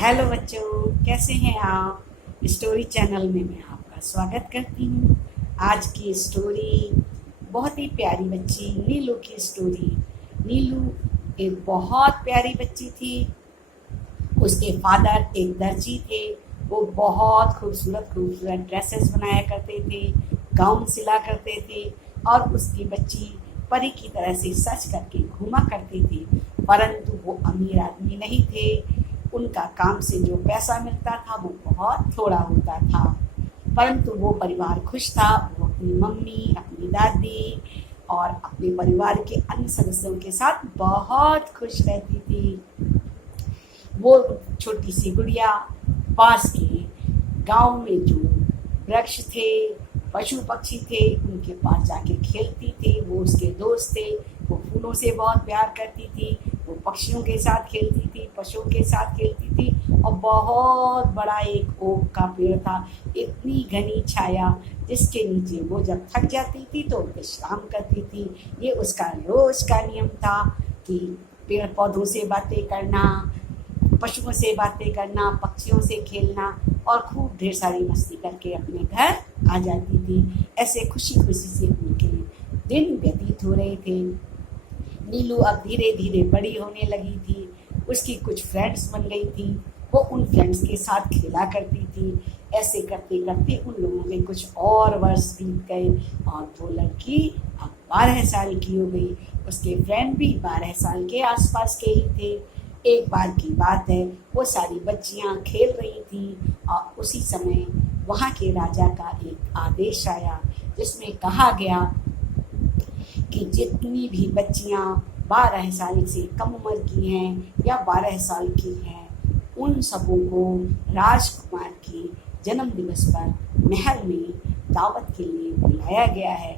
Hello बच्चों, कैसे हैं आप। स्टोरी चैनल में मैं आपका स्वागत करती हूँ। आज की स्टोरी बहुत ही प्यारी बच्ची नीलू की स्टोरी। नीलू एक बहुत प्यारी बच्ची थी। उसके फादर एक दर्जी थे। वो बहुत खूबसूरत खूबसूरत ड्रेसेस बनाया करते थे, गाउन सिला करते थे और उसकी बच्ची परी की तरह से सच करके घूमा करती थी। परंतु वो अमीर आदमी नहीं थे। उनका काम से जो पैसा मिलता था वो बहुत थोड़ा होता था, परंतु वो परिवार खुश था। वो अपनी मम्मी, अपनी दादी और अपने परिवार के अन्य सदस्यों के साथ बहुत खुश रहती थी। वो छोटी सी गुड़िया पास के गांव में जो वृक्ष थे, पशु पक्षी थे, उनके पास जाके खेलती थी। वो उसके दोस्त थे। वो फूलों से बहुत प्यार करती थी। वो पक्षियों के साथ खेलती थी, पशुओं के साथ खेलती थी। और बहुत बड़ा एक ओक का पेड़ था, इतनी घनी छाया जिसके नीचे वो जब थक जाती थी तो विश्राम करती थी। ये उसका रोज का नियम था कि पेड़ पौधों से बातें करना, पशुओं से बातें करना, पक्षियों से खेलना और खूब ढेर सारी मस्ती करके अपने घर आ जाती थी। ऐसे खुशी खुशी से उनके दिन व्यतीत हो रहे थे। नीलू अब धीरे धीरे बड़ी होने लगी थी। उसकी कुछ फ्रेंड्स बन गई थी। वो उन फ्रेंड्स के साथ खेला करती थी। ऐसे करते करते उन लोगों के कुछ और वर्ष बीत गए और वो लड़की अब 12 साल की हो गई। उसके फ्रेंड भी 12 साल के आसपास के ही थे। एक बार की बात है, वो सारी बच्चियां खेल रही थी और उसी समय वहाँ के राजा का एक आदेश आया जिसमें कहा गया कि जितनी भी बच्चियां 12 साल से कम उम्र की हैं या 12 साल की हैं, उन सबों को राजकुमार के जन्म दिवस पर महल में दावत के लिए बुलाया गया है।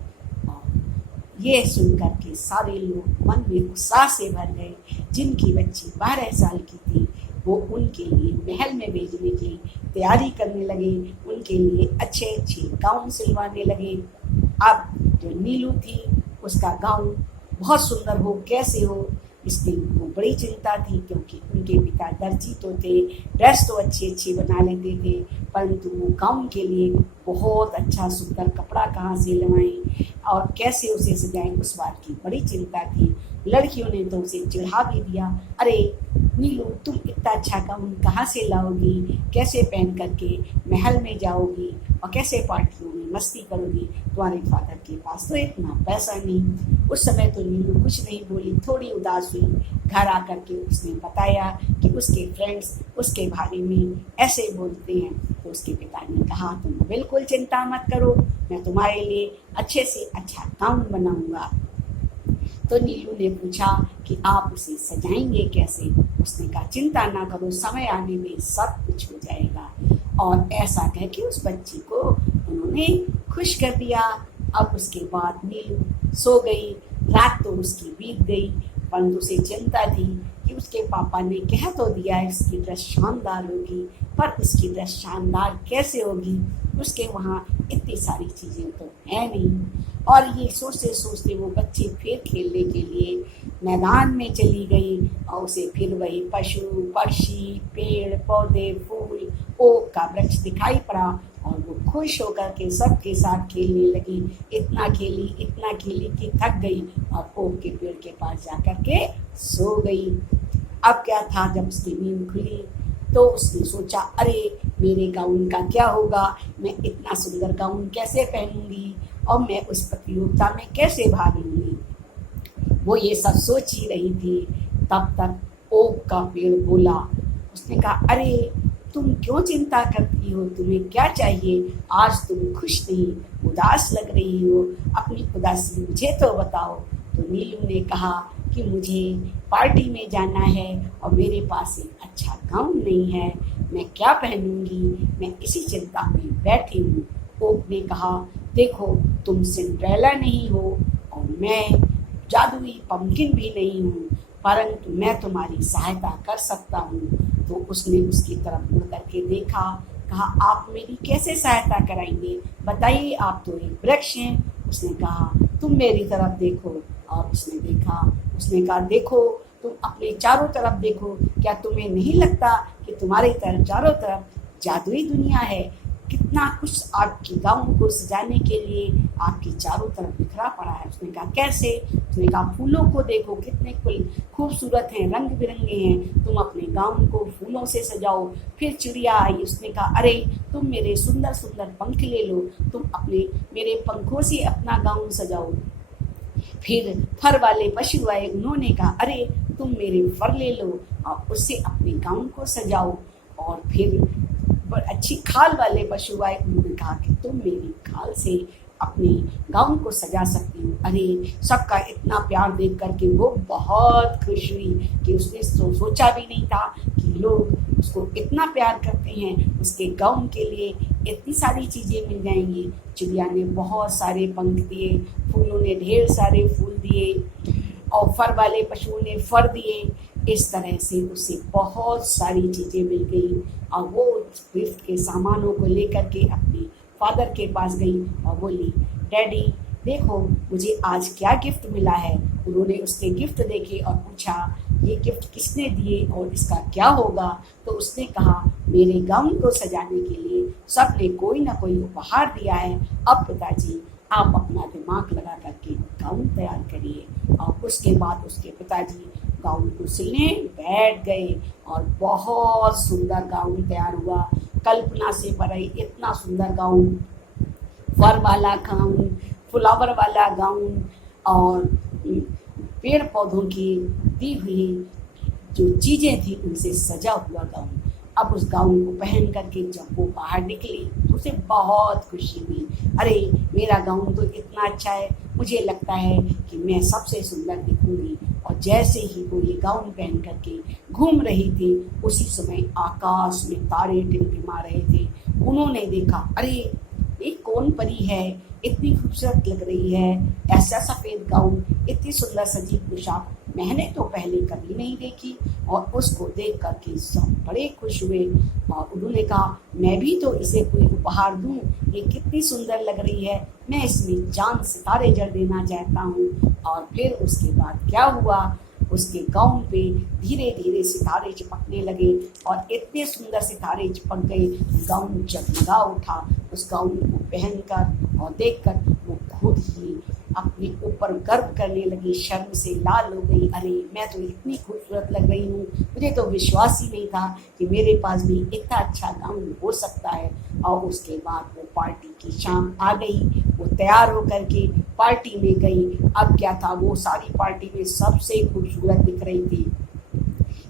और ये सुनकर के सारे लोग मन में उत्साह से भर गए। जिनकी बच्ची 12 साल की थी वो उनके लिए महल में भेजने की तैयारी करने लगे। उनके लिए अच्छे अच्छे गाउन सिलवाने लगे। अब जो नीलू थी उसका गाउन बहुत सुंदर हो, कैसे हो, इसकी उनको बड़ी चिंता थी, क्योंकि उनके पिता दर्जी तो थे, ड्रेस तो अच्छी अच्छी बना लेते थे, परंतु वो गाउन के लिए बहुत अच्छा सुंदर कपड़ा कहाँ से लवाएं और कैसे उसे सजाएं, उस बात की बड़ी चिंता थी। लड़कियों ने तो उसे चिढ़ा भी दिया, अरे नीलू, तुम इतना अच्छा गाउन कहाँ से लाओगी, कैसे पहन करके महल में जाओगी और कैसे पार्टियों में मस्ती करोगी, तुम्हारे फादर के पास तो इतना पैसा नहीं। उस समय तो नीलू कुछ नहीं बोली, थोड़ी उदास हुई। घर आकर के उसने बताया कि उसके फ्रेंड्स उसके बारे में ऐसे बोलते हैं। तो उसके पिता ने कहा, तुम बिल्कुल चिंता मत करो, मैं तुम्हारे लिए अच्छे से अच्छा गाउन बनाऊंगा। तो नीलू ने पूछा कि आप उसे सजाएंगे कैसे। उसने कहा, चिंता ना करो, समय आने में सब कुछ हो जाएगा। और ऐसा कह के उस बच्ची को उन्होंने खुश कर दिया। अब उसके बाद नीलू सो गई। रात तो उसकी बीत गई, परंतु उसे चिंता थी कि उसके पापा ने कह तो दिया है इसकी ड्रेस शानदार होगी, पर उसकी ड्रेस शानदार कैसे होगी, उसके वहाँ इतनी सारी चीज़ें तो है नहीं। और ये सोचते सोचते वो बच्ची फिर खेलने के लिए मैदान में चली गई और उसे फिर वही पशु पक्षी, पेड़ पौधे, फूल, ओक का वृक्ष दिखाई पड़ा और वो खुश होकर के सबके साथ खेलने लगी। इतना खेली कि थक गई और ओक के पेड़ के पास जाकर के सो गई। अब क्या था, जब उसकी नींद खुली तो उसने सोचा, अरे मेरे गाउन का क्या होगा, मैं इतना सुंदर गाउन कैसे पहनूंगी और मैं उस प्रतियोगिता में कैसे भाग लूंगी। वो ये सब सोच ही रही थी, तब तक ओक का पेड़ बोला। उसने कहा, अरे तुम क्यों चिंता करती हो, तुम्हें क्या चाहिए, आज तुम खुश नहीं, उदास लग रही हो, अपनी उदासी मुझे तो बताओ। तो नीलू ने कहा कि मुझे पार्टी में जाना है और मेरे पास एक अच्छा गाउन नहीं है, मैं क्या पहनूंगी, मैं इसी चिंता में बैठी हूँ। ओक ने कहा, देखो तुम सिंड्रेला नहीं हो और मैं जादुई पम्पकिन भी नहीं हूँ, परंतु मैं तुम्हारी सहायता कर सकता हूँ। तो उसने उसकी तरफ मुड़ करके देखा, कहा, आप मेरी कैसे सहायता कराएंगे, बताइए, आप तो एक वृक्ष हैं। उसने कहा, तुम मेरी तरफ देखो। और उसने देखा, उसने कहा, देखो तुम अपने चारों तरफ देखो, क्या तुम्हें नहीं लगता कि कि तुम्हारे चारों तरफ जादुई दुनिया है, कितना कुछ आपके गाँव को सजाने के लिए आपके चारों तरफ बिखरा पड़ा है। उसने कहा कैसे? उसने कहा फूलों को देखो कितने खूबसूरत हैं, रंग बिरंगे हैं, तुम अपने गाँव को फूलों से सजाओ। फिर चिड़िया आई, उसने कहा अरे तुम मेरे सुंदर सुंदर पंख ले लो, तुम अपने मेरे पंखों से अपना गाँव सजाओ। फिर फर वाले पशु आए, उन्होंने कहा अरे तुम मेरे फर ले लो और उससे अपने गाँव को सजाओ। और फिर अच्छी खाल वाले पशु आए, उन्होंने कहा कि तुम मेरी खाल से अपने गाँव को सजा सकती हो। अरे सबका इतना प्यार देख करके वो बहुत खुश हुई कि उसने सोचा भी नहीं था कि लोग उसको इतना प्यार करते हैं, उसके गाँव के लिए इतनी सारी चीज़ें मिल जाएंगी। चिड़िया ने बहुत सारे पंख दिए, फूलों ने ढेर सारे फूल दिए और फर वाले पशुओं ने फर दिए। इस तरह से उसे बहुत सारी चीज़ें मिल गई और वो गिफ्ट के सामानों को लेकर के अपने फादर के पास गई और बोली डैडी देखो मुझे आज क्या गिफ्ट मिला है। उन्होंने उसके गिफ्ट देखे और पूछा ये गिफ्ट किसने दिए और इसका क्या होगा। तो उसने कहा मेरे गाँव को सजाने के लिए सब ने कोई ना कोई उपहार दिया है। अब पिताजी आप अपना दिमाग लगा करके गाउन तैयार करिए। और उसके बाद उसके पिताजी गाउन को सिलने बैठ गए और बहुत सुंदर गाउन तैयार हुआ, कल्पना से परे इतना सुंदर गाउन, फर वाला गाउन, फ्लावर वाला गाउन और पेड़ पौधों की दी हुई जो चीज़ें थी उनसे सजा हुआ गाउन। अब उस गाउन को पहन करके जब वो बाहर निकली तो उसे बहुत खुशी हुई। अरे मेरा गाउन तो इतना अच्छा है, मुझे लगता है कि मैं सबसे सुंदर दिखूंगी। और जैसे ही वो ये गाउन पहन करके घूम रही थी उसी समय आकाश में तारे टिमटिमा रहे थे। उन्होंने देखा अरे ये कौन परी है, इतनी खूबसूरत लग रही है, ऐसा सफ़ेद गाउन, इतनी सुंदर सजी पोशाक मैंने तो पहले कभी नहीं देखी। और उसको देख करके सब बड़े खुश हुए और उन्होंने कहा मैं भी तो इसे कोई उपहार दूं, ये कितनी सुंदर लग रही है, मैं इसमें चांद सितारे जड़ देना चाहता हूँ। और फिर उसके बाद क्या हुआ, उसके गाउन पे धीरे धीरे सितारे चिपकने लगे और इतने सुंदर सितारे चिपक गए, गाउन जगमगा उठा। उस गाउन को पहनकर और देखकर वो खुद ही अपने ऊपर गर्व करने लगी, शर्म से लाल हो गई। अरे मैं तो इतनी खूबसूरत लग रही हूँ, मुझे तो विश्वास ही नहीं था कि मेरे पास भी इतना अच्छा गाउन हो सकता है। और उसके बाद वो पार्टी की शाम आ गई, वो तैयार होकर के पार्टी में गई। अब क्या था, वो सारी पार्टी में सबसे खूबसूरत दिख रही थी,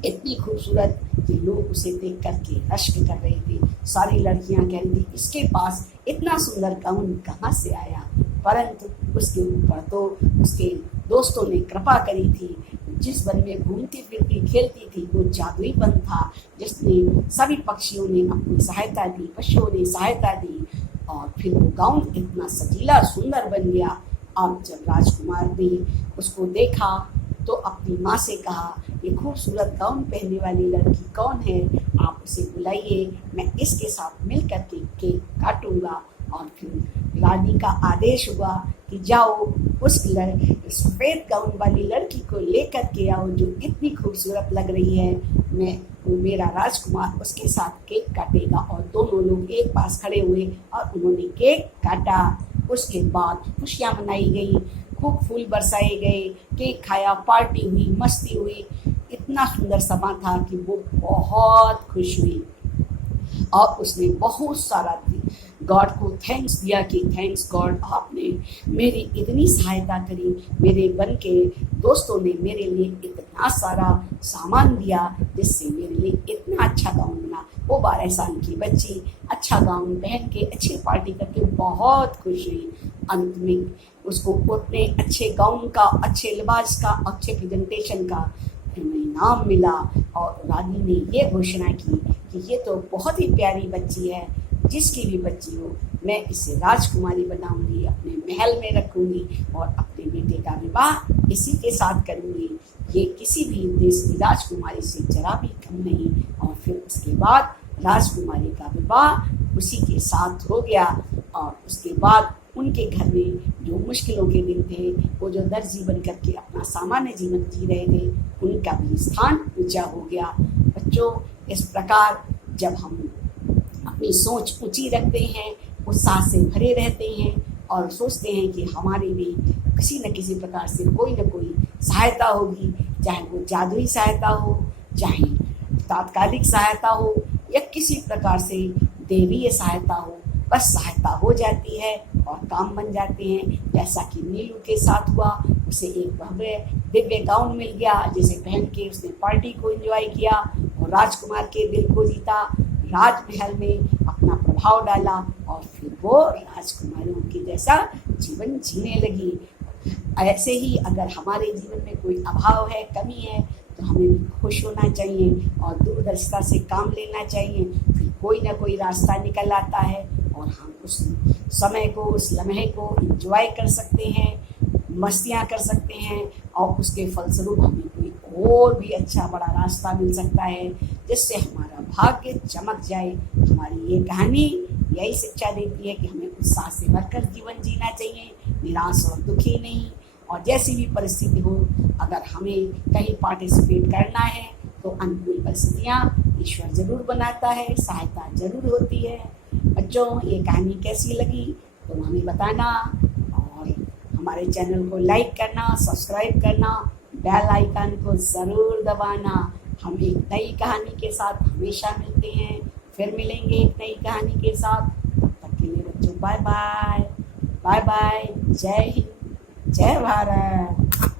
इतनी खूबसूरत कि लोग उसे देख करके रश्क कर रहे थे। सारी लड़कियां कह रही थी इसके पास इतना सुंदर गाउन कहाँ से आया। परंतु उसके ऊपर तो उसके दोस्तों ने कृपा करी थी। जिस वन में घूमती फिरती खेलती थी वो जादुई वन था, जिसने सभी पक्षियों ने अपनी सहायता दी, पशुओं ने सहायता दी और फिर वो गाउन इतना सजीला सुंदर बन गया। अब जब राजकुमार ने उसको देखा तो अपनी माँ से कहा ये खूबसूरत गाउन पहनने वाली लड़की कौन है, आप उसे बुलाइए, मैं इसके साथ मिल कर के केक काटूंगा। और फिर रानी का आदेश हुआ कि जाओ उस सफ़ेद गाउन वाली लड़की को लेकर के आओ जो इतनी खूबसूरत लग रही है, मेरा राजकुमार उसके साथ केक काटेगा। और दोनों लोग एक पास खड़े हुए और उन्होंने केक काटा। उसके बाद खुशियाँ मनाई गई, खूब फूल बरसाए गए, केक खाया, पार्टी हुई, मस्ती हुई। इतना सुंदर समा था कि वो बहुत खुश हुई और उसने बहुत सारा गॉड को थैंक्स दिया कि थैंक्स गॉड, आपने मेरी इतनी सहायता करी, मेरे वन के दोस्तों ने मेरे लिए इतना सारा सामान दिया जिससे मेरे लिए इतना अच्छा गाउन बना। वो 12 साल की बच्ची अच्छा गाउन पहन के अच्छी पार्टी करके बहुत खुश हुई। अंत में उसको उतने अच्छे गाउन का, अच्छे लिबास का, अच्छे प्रेजेंटेशन का इनाम मिला। और रानी ने ये घोषणा की कि ये तो बहुत ही प्यारी बच्ची है, जिसकी भी बच्ची हो मैं इसे राजकुमारी बनाऊंगी, अपने महल में रखूंगी और अपने बेटे का विवाह इसी के साथ करूंगी। ये किसी भी देश की राजकुमारी से जरा भी कम नहीं। और फिर उसके बाद राजकुमारी का विवाह उसी के साथ हो गया। और उसके बाद उनके घर में जो मुश्किलों के दिन थे, वो जो दर्जी बन करके अपना सामान्य जीवन जी रहे थे, उनका भी स्थान ऊंचा हो गया। बच्चों, इस प्रकार जब हम अपनी सोच ऊंची रखते हैं, उत्साह से भरे रहते हैं और सोचते हैं कि हमारी भी किसी न किसी प्रकार से कोई न कोई सहायता होगी, चाहे वो जादुई सहायता हो, चाहे तात्कालिक सहायता हो या किसी प्रकार से देवीय सहायता हो, बस सहायता हो जाती है और काम बन जाते हैं। जैसा कि नीलू के साथ हुआ, उसे एक भव्य दिव्य गाउन मिल गया जिसे पहन के उसने पार्टी को एंजॉय किया और राजकुमार के दिल को जीता, राजमहल में अपना प्रभाव डाला और फिर वो राजकुमारियों के जैसा जीवन जीने लगी। ऐसे ही अगर हमारे जीवन में कोई अभाव है, कमी है, तो हमें भी खुश होना चाहिए और दूरदर्शिता से काम लेना चाहिए। फिर कोई ना कोई रास्ता निकल आता है और हम उस समय को, उस लम्हे को एंजॉय कर सकते हैं, मस्तियाँ कर सकते हैं और उसके फलस्वरूप हमें कोई और भी अच्छा बड़ा रास्ता मिल सकता है जिससे हमारा भाग्य चमक जाए। हमारी ये कहानी यही शिक्षा देती है कि हमें उत्साह से भरकर जीवन जीना चाहिए, निराश और दुखी नहीं। और जैसी भी परिस्थिति हो, अगर हमें कहीं पार्टिसिपेट करना है तो अनुकूल परिस्थितियाँ ईश्वर जरूर बनाता है, सहायता जरूर होती है। बच्चों, ये कहानी कैसी लगी तो हमें बताना और हमारे चैनल को लाइक करना, सब्सक्राइब करना, बेल आइकन को ज़रूर दबाना। हम एक नई कहानी के साथ हमेशा मिलते हैं, फिर मिलेंगे एक नई कहानी के साथ। तब तक के लिए बच्चों बाय बाय, बाय बाय, जय हिंद, जय भारत।